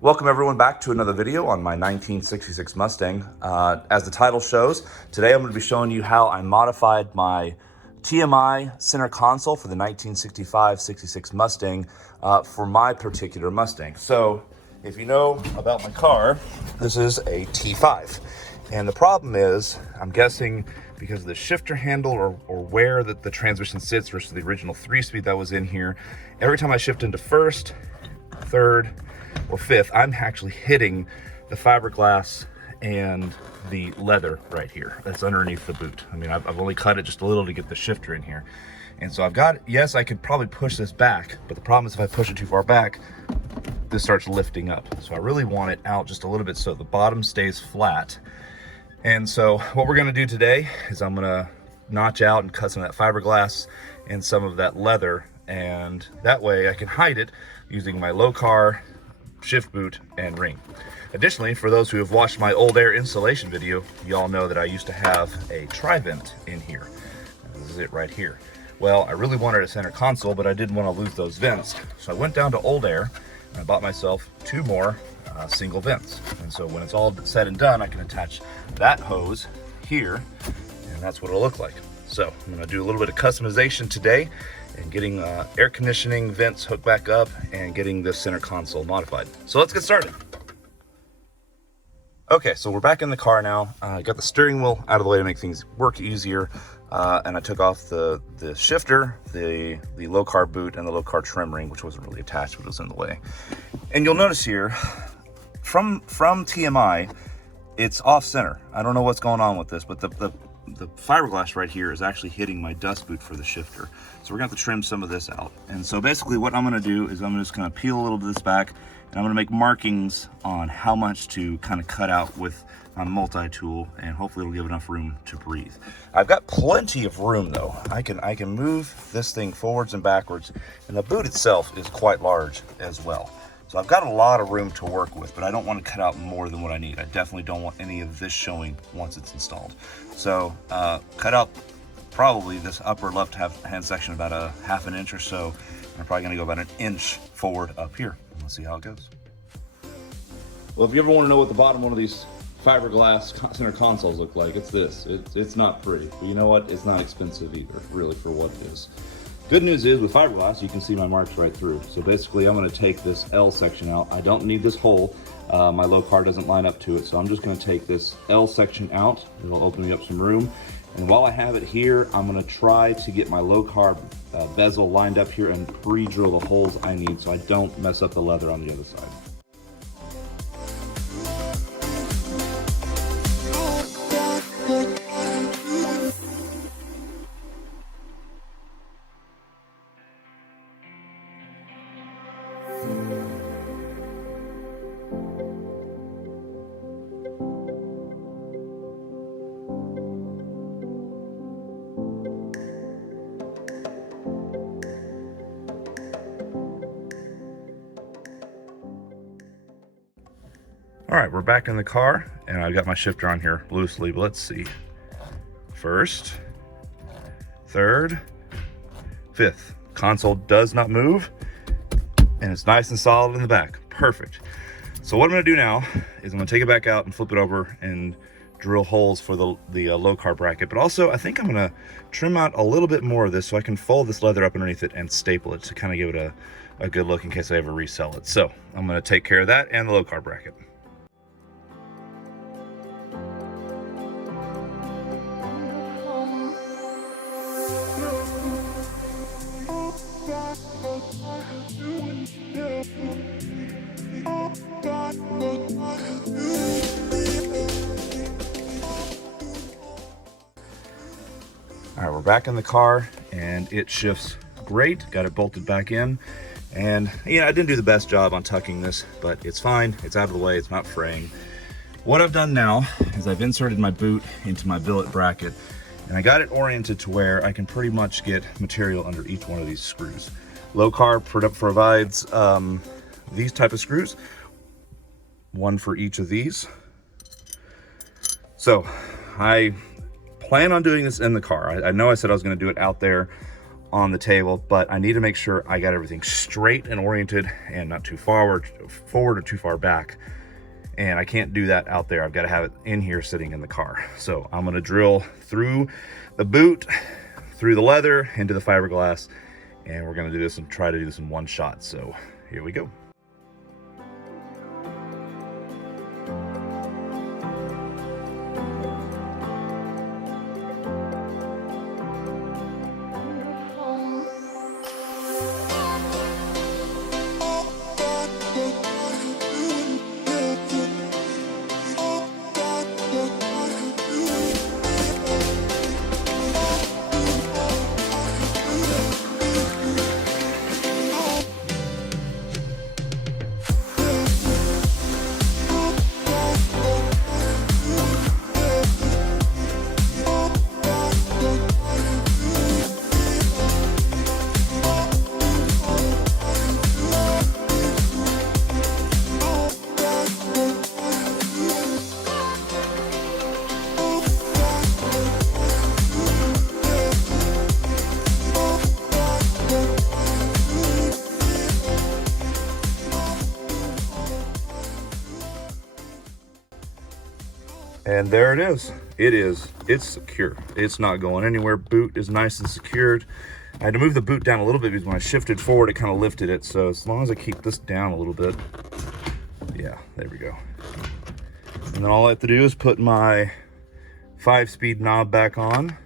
Welcome everyone back to another video on my 1966 Mustang. As the title shows, today I'm going to be showing you how I modified my TMI Center Console for the 1965-66 Mustang for my particular Mustang. So if you know about my car, this is a T5. And the problem is, I'm guessing because of the shifter handle or where the transmission sits versus the original 3-speed that was in here, every time I shift into first, third, or fifth, I'm actually hitting the fiberglass and the leather right here that's underneath the boot. I mean, I've only cut it just a little to get the shifter in here. And so I've got, yes, I could probably push this back, but the problem is if I push it too far back, this starts lifting up. So I really want it out just a little bit so the bottom stays flat. And so what we're gonna do today is I'm gonna notch out and cut some of that fiberglass and some of that leather, and that way I can hide it using my low car shift boot and ring. Additionally, for those who have watched my old air installation video, you all know that I used to have a tri-vent in here. This is it right here. Well, I really wanted a center console, but I didn't want to lose those vents. So I went down to Old Air and I bought myself 2 more single vents. And so when it's all said and done, I can attach that hose here, and that's what it'll look like. So I'm gonna do a little bit of customization today and getting air conditioning vents hooked back up and getting this center console modified. So let's get started. Okay, so we're back in the car now. I got the steering wheel out of the way to make things work easier, and I took off the shifter, the low car boot, and the low car trim ring, which wasn't really attached, but it was in the way. And you'll notice here, from TMI, it's off center. I don't know what's going on with this, but the fiberglass right here is actually hitting my dust boot for the shifter. So we're gonna have to trim some of this out. And so basically what I'm gonna do is I'm just gonna peel a little bit of this back, and I'm gonna make markings on how much to kind of cut out with a multi-tool, and hopefully it'll give enough room to breathe. I've got plenty of room though. I can move this thing forwards and backwards, and the boot itself is quite large as well. So I've got a lot of room to work with, but I don't want to cut out more than what I need. I definitely don't want any of this showing once it's installed. So cut out probably this upper left-hand section about a ½ inch or so. And I'm probably gonna go about 1 inch forward up here. And we'll see how it goes. Well, if you ever want to know what the bottom one of these fiberglass center consoles look like, it's this. It's not pretty, but you know what? It's not expensive either, really, for what it is. Good news is with fiberglass, you can see my marks right through. So basically I'm gonna take this L section out. I don't need this hole. My low car doesn't line up to it. So I'm just gonna take this L section out. It'll open me up some room. And while I have it here, I'm gonna try to get my low car bezel lined up here and pre-drill the holes I need so I don't mess up the leather on the other side. All right, we're back in the car, and I've got my shifter on here loosely, but let's see. First, third, fifth. Console does not move, and it's nice and solid in the back. Perfect. So what I'm gonna do now is I'm gonna take it back out and flip it over and drill holes for the low car bracket, but also I think I'm gonna trim out a little bit more of this so I can fold this leather up underneath it and staple it to kind of give it a good look in case I ever resell it. So I'm gonna take care of that and the low car bracket. All right, we're back in the car and it shifts great. Got it bolted back in. And yeah, I didn't do the best job on tucking this, but it's fine. It's out of the way, it's not fraying. What I've done now is I've inserted my boot into my billet bracket, and I got it oriented to where I can pretty much get material under each one of these screws. Low Car provides these type of screws, one for each of these. So I plan on doing this in the car. I know I said I was going to do it out there on the table, but I need to make sure I got everything straight and oriented and not too forward or too far back. And I can't do that out there. I've got to have it in here sitting in the car. So I'm gonna drill through the boot, through the leather, into the fiberglass, and we're gonna do this and try to do this in one shot. So here we go. And there it is. It's secure. It's not going anywhere. Boot is nice and secured. I had to move the boot down a little bit because when I shifted forward, it kind of lifted it. So as long as I keep this down a little bit, yeah, there we go. And then all I have to do is put my 5-speed knob back on.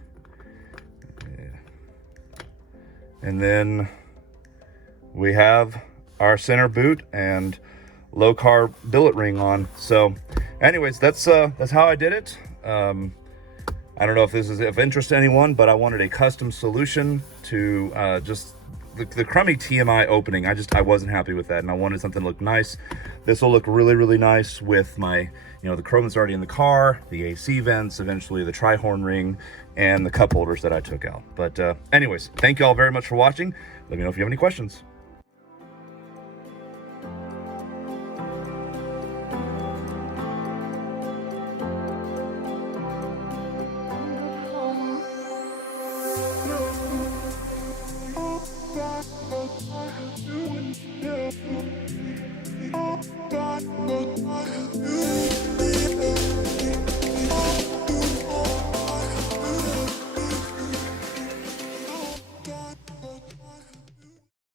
And then we have our center boot and low carb billet ring on. So anyways, that's how I did it. I don't know if this is of interest to anyone, but I wanted a custom solution to just the crummy TMI opening. I wasn't happy with that, and I wanted something to look nice. This will look really, really nice with my, the chrome that's already in the car, the AC vents, eventually the tri-horn ring, and the cup holders that I took out. But anyways, thank you all very much for watching. Let me know if you have any questions. Yeah.